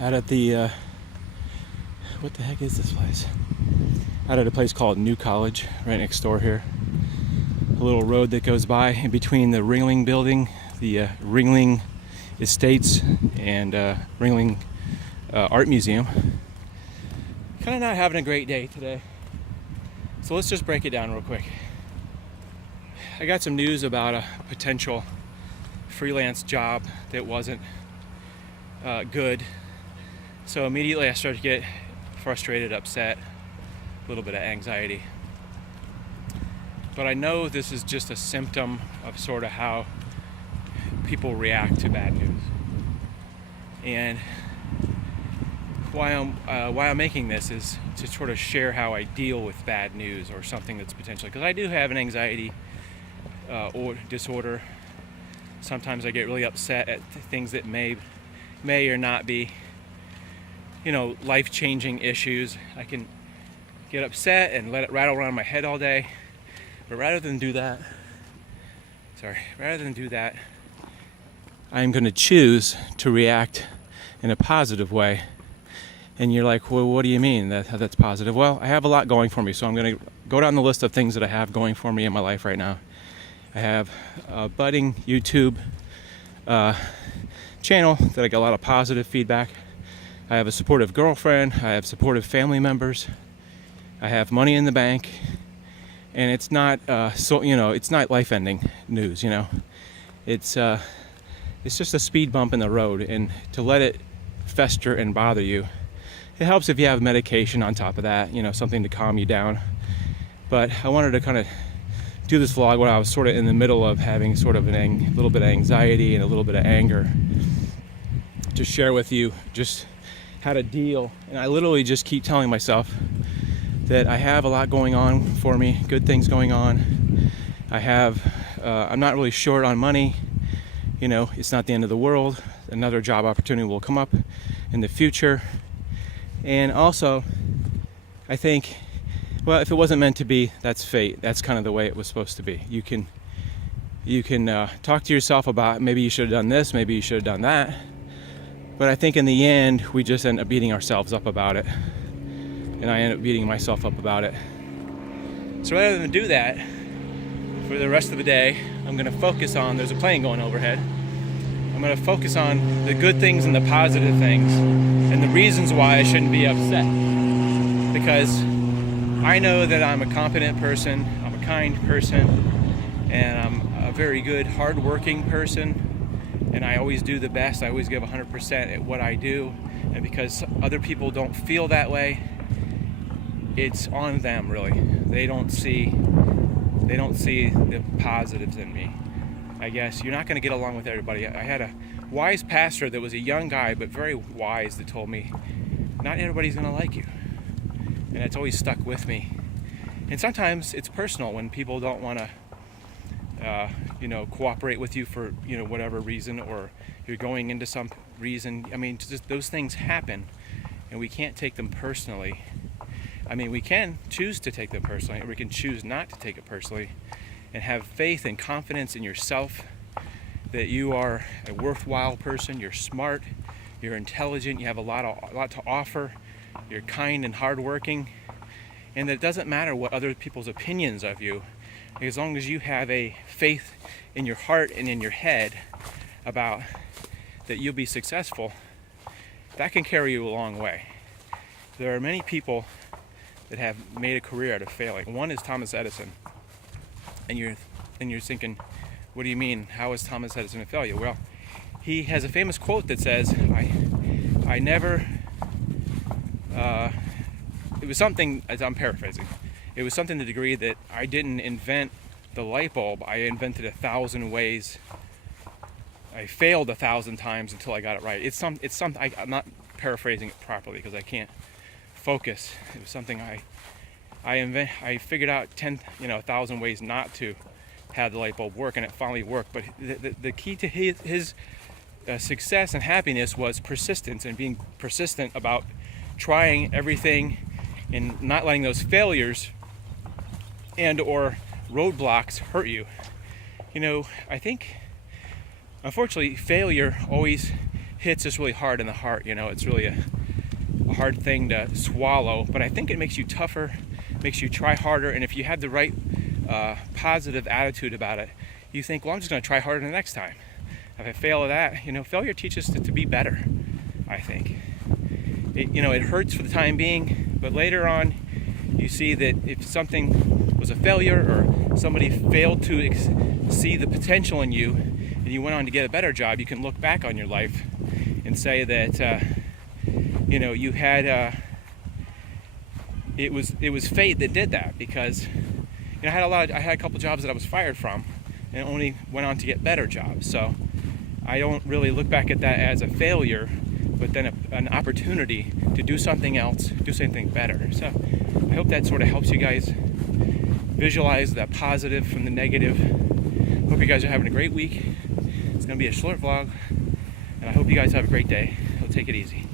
out at the what the heck is this place? Out at a place called New College, right next door here. A little road that goes by in between the Ringling building, the Ringling Estates, and Ringling Art Museum. Kind of not having a great day today. So let's just break it down real quick. I got some news about a potential freelance job that wasn't good. So immediately I started to get frustrated, upset, a little bit of anxiety. But I know this is just a symptom of sort of how people react to bad news. And why I'm making this is to sort of share how I deal with bad news or something that's potentially, because I do have an anxiety or disorder. Sometimes I get really upset at things that may or not be, life-changing issues. I can get upset and let it rattle around my head all day. But rather than do that, I'm going to choose to react in a positive way. And you're like, well, what do you mean that's positive? Well, I have a lot going for me, so I'm going to go down the list of things that I have going for me in my life right now. I have a budding YouTube channel that I get a lot of positive feedback. I have a supportive girlfriend. I have supportive family members. I have money in the bank, and it's not it's not life-ending news. It's just a speed bump in the road, and to let it fester and bother you. It helps if you have medication on top of that, something to calm you down. But I wanted to kind of do this vlog when I was sort of in the middle of having sort of a little bit of anxiety and a little bit of anger, to share with you just how to deal. And I literally just keep telling myself that I have a lot going on for me, good things going on. I'm not really short on money. It's not the end of the world. Another job opportunity will come up in the future. And also, I think, well, if it wasn't meant to be, that's fate. That's kind of the way it was supposed to be. You can talk to yourself about maybe you should have done this, maybe you should have done that. But I think in the end, we just end up beating ourselves up about it. And I end up beating myself up about it. So rather than do that, for the rest of the day, I'm going to focus on, there's a plane going overhead. I'm going to focus on the good things and the positive things and the reasons why I shouldn't be upset. Because I know that I'm a competent person, I'm a kind person, and I'm a very good, hard-working person, and I always do the best. I always give 100% at what I do, and because other people don't feel that way, it's on them, really. They don't see the positives in me. I guess you're not going to get along with everybody. I had a wise pastor that was a young guy, but very wise, that told me, not everybody's going to like you. And it's always stuck with me. And sometimes it's personal when people don't want to, cooperate with you for, whatever reason, or you're going into some reason. I mean, just those things happen, and we can't take them personally. I mean, we can choose to take them personally, or we can choose not to take it personally, and have faith and confidence in yourself that you are a worthwhile person. You're smart, you're intelligent, you have a lot to offer. You're kind and hardworking, and that it doesn't matter what other people's opinions of you, as long as you have a faith in your heart and in your head about that you'll be successful. That can carry you a long way. There are many people that have made a career out of failing. One is Thomas Edison, and you're thinking, what do you mean? How is Thomas Edison a failure? Well, he has a famous quote that says, I never. It was something, as I'm paraphrasing, it was something to the degree that I didn't invent the light bulb, I invented 1,000 ways. I failed 1,000 times until I got it right. I'm not paraphrasing it properly because I can't focus. It was something I figured out 1,000 ways not to have the light bulb work, and it finally worked. But the key to his success and happiness was persistence, and being persistent about trying everything and not letting those failures and or roadblocks hurt you. I think unfortunately failure always hits us really hard in the heart. You know, it's really a hard thing to swallow, but I think it makes you tougher, makes you try harder, and if you have the right positive attitude about it, you think, well, I'm just going to try harder the next time. If I fail at that, you know, failure teaches us to be better, I think. It hurts for the time being, but later on, you see that if something was a failure or somebody failed to see the potential in you and you went on to get a better job, you can look back on your life and say that, you had, it was fate that did that, because, I had a couple jobs that I was fired from and only went on to get better jobs. So I don't really look back at that as a failure, but then an opportunity to do something else, do something better. So I hope that sort of helps you guys visualize the positive from the negative. Hope you guys are having a great week. It's going to be a short vlog, and I hope you guys have a great day. So take it easy.